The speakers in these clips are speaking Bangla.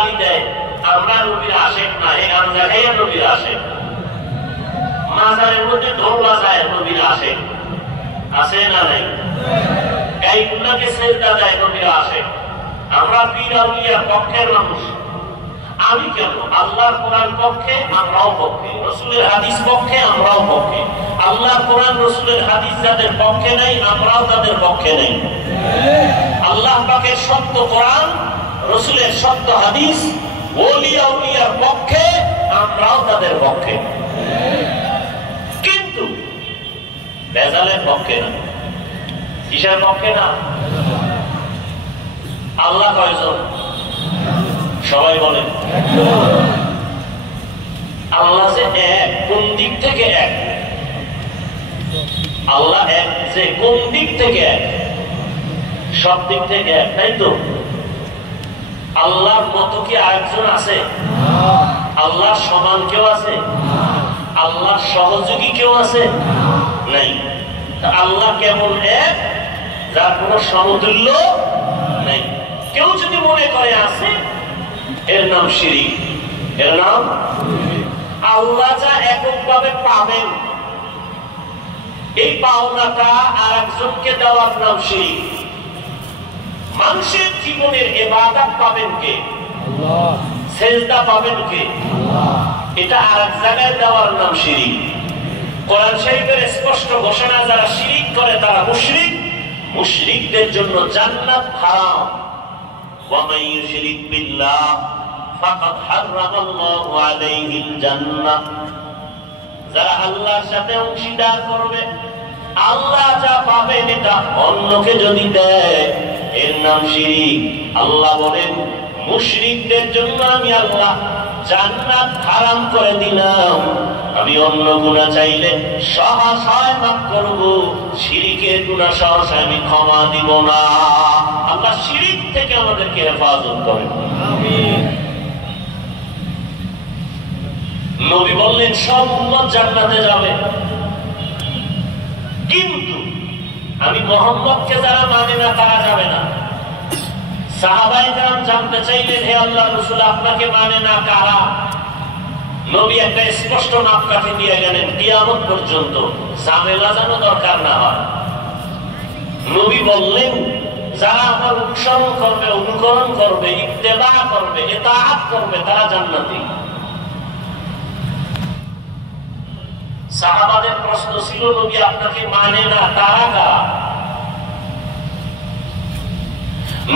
গালি দেয় আমরা নবীর আশেক না, এই গাঞ্জা খাইয়া নবীর আশেক। মাজারের মধ্যে ঢোল বাজায় নবীর আশেক, আছে না নাই? গাইগুলাকে সেজদা দেয় নবীর আশেক। আমরা পীর আউলিয়ার পক্ষের মানুষ। আমি কেন? আল্লাহর কোরআন পক্ষে আমরাও পক্ষে, রাসূলের হাদিস পক্ষে আমরাও পক্ষে। আল্লাহর কোরআন রাসূলের হাদিস যাদের পক্ষে নাই আমরাও তাদের পক্ষে নাই। আল্লাহ পাকের সত্য কোরআন, রাসূলের সত্য হাদিস, ওলি আউলিয়ার পক্ষে আমরাও তাদের পক্ষে, কিন্তু বেজালের পক্ষে না। কিসের পক্ষে না? আল্লাহ কয়জন? সবাই বলেন আল্লাহ যে এক, কোন দিক থেকে এক? আল্লাহ এক যে কোন দিক থেকে এক? সব দিক থেকে এক, তাই তো? আল্লাহর মতো কি আরেকজন আছে? আল্লাহর সমান কেউ আছে? আল্লাহর সহযোগী কেউ আছে? নাই। আল্লাহ কেমন এক, যার কোন সমতুল্য নাই। কেউ যদি মনে করে আছে, এর নাম শিরিক, এর নাম। আল্লাহ যা এককভাবে পাবেন, এই পাওনাটা আর একজনকে দেওয়ার নাম শিরিক। মানুষের জীবনের ইবাদত পাবেন কে? আল্লাহ। সেজদা পাবেন কে? আল্লাহ। এটা আর এক জায়গায় দেওয়ার নাম শিরিক। কোরআন শরীফের স্পষ্ট ঘোষণা, যারা শিরিক করে তারা মুশরিক, মুশরিকদের জন্য জান্নাত হারাম। ওয়া মান ইউশরিক বিল্লাহ ফাকাদ হারামাল্লাহু আলাইহিল জান্নাহ। যারা আল্লাহর সাথে অংশীদার করবে, আল্লাহ যা পাবেন এটা অন্যকে যদি দেয়, এর নাম শিরিক। আল্লাহ বলেন মুশরিকদের জন্য আমি আল্লাহ জান্নাত হারাম করে দিলাম। আমি অন্য গুনাহ চাইলে সহসায় মাফ করব, শিরিকের গুনাহ সহসায় আমি ক্ষমা দিব না। আল্লাহ শিরিক থেকে আমাদেরকে হেফাজত করেন, আমিন। নবী বললেন সব উম্মত জান্নাতে যাবে, কিন্তু আমি মুহাম্মদকে যারা মানে না তারা যাবে না। সাহাবায়ে কেরাম জানতে চাইলেন, হে আল্লাহর রাসূল আপনাকে মানে না কারা? নবী একটা স্পষ্ট মাপকাঠি দিয়ে গেলেন, কিয়ামত পর্যন্ত ঝামেলা যেন দরকার না হয়। নবী বললেন যারা আমার অনুসরণ করবে, অনুকরণ করবে, ইত্তেবা করবে, ইতাআত করবে, তারা জান্নাতি। সাহাবাদের প্রশ্ন ছিল, নবী আপনাকে মানে না তারা কারা?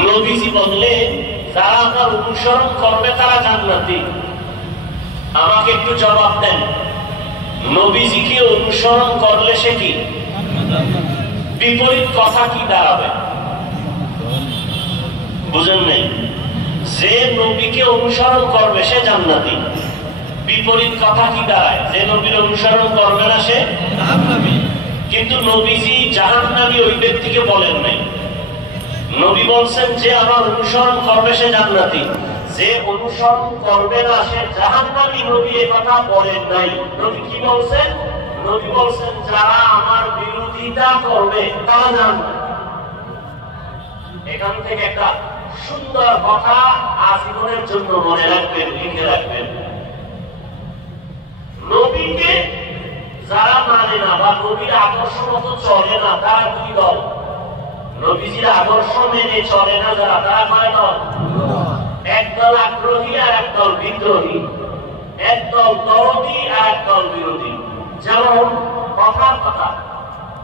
নবীজি বললেন যারা আপনার অনুসরণ করবে তারা জান্নাতি। আমাকে একটু জবাব দেন, নবীজিকে অনুসরণ করলে সে কি? বিপরীত কথা কি দাঁড়াবে? বুঝেন নাই? যে নবীকে অনুসরণ করবে সে জান্নাতি। বিপরীত কথা কি দাঁড়ায়? যে নবীর অনুসরণ করবে না সে জাহান্নামী। কিন্তু নবীজি জাহান্নামী ওই ব্যক্তিকে বলেন নাই। নবী বলছেন যে আমার অনুসরণ করবে সে জান্নাতি, যে অনুসরণ করবে না সে জাহান্নামী। নবী এই কথা বলেন নাই। নবী কি বলছেন? নবী বলছেন যারা আমার বিরোধিতা করবে তারা জান্নাতি। এখান থেকে একটা সুন্দর কথা আজীবনের জন্য মনে রাখবেন, লিখে রাখবেন। নবীকে যারা মানে না বা নবীর আদর্শ মতো চলে না তারা দুই দল। নবীজির আদর্শ মেনে চলে না যারা, তারা কয় দল? একদল আগ্রহী আর একদল বিদ্রোহী, একদল দরদী আর একদল বিরোধী। যেমন কথার কথা,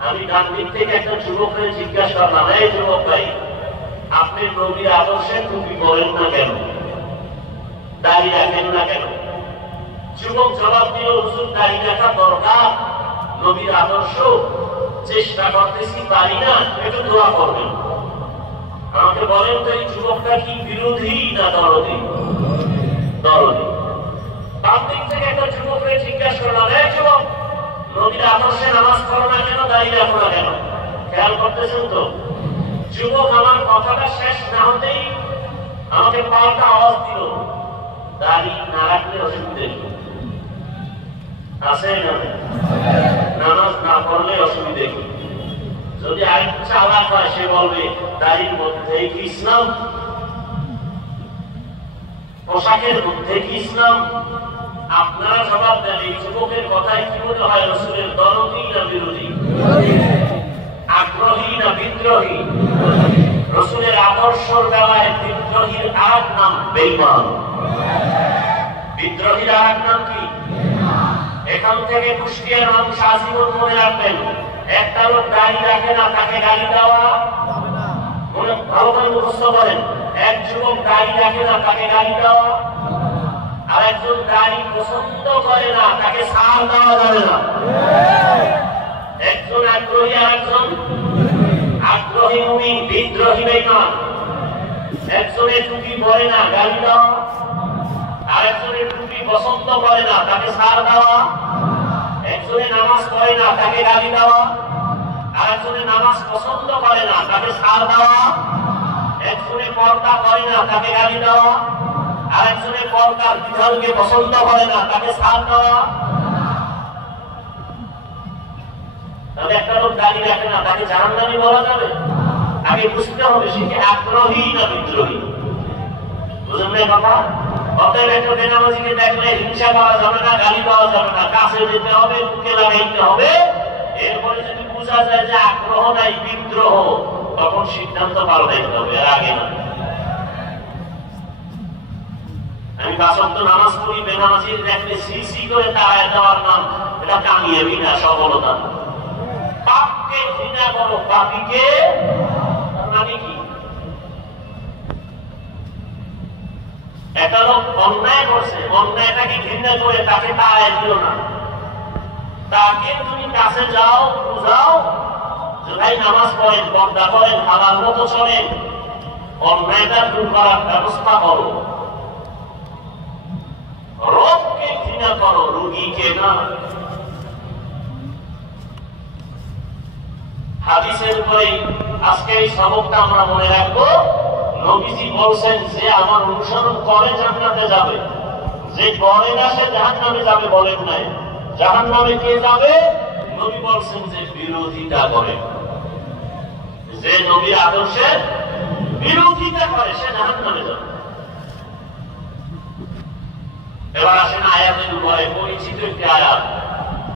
আমি ডান দিক থেকে একটা যুবককে জিজ্ঞাসা করলাম, এই যুবক ভাই আপনি নবীর আদর্শে টুপি পরেন না কেন, দাড়ি রাখেন না কেন? যুবক জবাব দিল, হুজুর দাড়ি রাখা দরকার, নবীর আদর্শ, চেষ্টা করতেছি পারি না, একটু দোয়া করবেন। আমাকে বলেন তো এই যুবকটা কি বিরোধী না দরদী? দরদী। বাম দিক থেকে একটা যুবককে জিজ্ঞাসা করলাম, এই যুবক নবীর আদর্শে নামাজ পড়ো না কেন, দাড়ি রাখো না কেন? খেয়াল করতেছেন তো? যুবক আমার কথাটা শেষ না হতেই আমাকে পাল্টা আওয়াজ দিল, দাড়ি না রাখলে অসুবিধা কি আছে? নামাজ না পড়লে অসুবিধা কি? যদি আরেকটু চালাক হয় সে বলবে দাড়ির মধ্যে ইসলাম। পোশাকের মধ্যে কি ইসলাম? আপনারা জবাব দেন, এই যুবকের কথায় কি মনে হয়? রাসূলের দরদি না বিরোধী? আগ্রহী না বিদ্রোহী? রাসূলের আদর্শের বেলায় বিদ্রোহীর আরেক নাম বেঈমান। বিদ্রোহীর আরেক নাম কি? এখান থেকে কুষ্টিয়ার মানুষ আজীবন মনে রাখবেন, একটা লোক দাড়ি রাখে না, তাকে গালি দেওয়া মনে ভালো করে মুখস্থ করেন। এক যুবক দাড়ি রাখে না, তাকে গালি দেওয়া। আর একজন দাড়ি পছন্দ করে না, তাকে ছাড় দেওয়া যাবে না। একজন আগ্রহী আর একজন আগ্রহী মুমিন, বিদ্রোহী বেঈমান। একজনের টুপি পরে না, গালি দেওয়া। আর একজনের টুপি পছন্দ করে না, তাকে ছাড় দেওয়া। একজনে নামাজ পড়ে না, তাকে গালি দেওয়া। আর একজনে নামাজ পছন্দ করে না, তাকে ছাড় দেওয়া। একজনে পর্দা করে না, তাকে গালি দেওয়া। আর একজনে পর্দার বিধানকে পছন্দ করে না, তাকে ছাড় দেওয়া। তাহলে একটা লোক দাঁড়িয়ে রাখে না, তাকে জাহান্নামী বলা যাবে? আগে বুঝতে হবে সে কি আগ্রহী না বিদ্রোহী। বুঝলেন না কথা? অতএব একটা বেনামাজিকে দেখলে হিংসা পাওয়া যাবে না, গালি পাওয়া যাবে না, কাছে যেতে হবে, বুকে লাগাইতে হবে। এরপরে যদি বোঝা যায় যে আগ্রহ নাই, বিদ্রোহ, তখন সিদ্ধান্ত পাল্টাইতে হবে, এর আগে না। আমি 5 ওয়াক্ত নামাজ পড়ি, বেনামাজির দেখলে সিসি করে তাড়ায় দেওয়ার নাম এটা কামিয়াবি না, সফলতা। পাপকে ঘৃণা করো, পাপীকে মানে কি? একটা লোক অন্যায় করছে, অন্যায়টাকে ঘৃণা করে তাকে তাড়ায় দিও না। তাকে তুমি কাছে যাও, বুঝাও যে ভাই নামাজ পড়েন, পর্দা করেন, খাবার মতো চলেন, অন্যায়টা দূর করার ব্যবস্থা করো। রোগকে ঘৃণা করো, রোগীকে না। হাদিসের উপরে আজকে এই সবকটা আমরা মনে রাখবো। নবীজি বলছেন যে আমার অনুসরণ করে জান্নাতে যাবে, যে করে না সে জাহান্নামে যাবে। বলেন নাই জাহান্নামে কে যাবে? নবী বলছেন যে বিরোধিতা করে, যে নবীর আদর্শের বিরোধিতা করে সে জাহান্নামে যাবে। এবার আসেন আয়াতের উপরে, পরিচিত একটি আয়াত।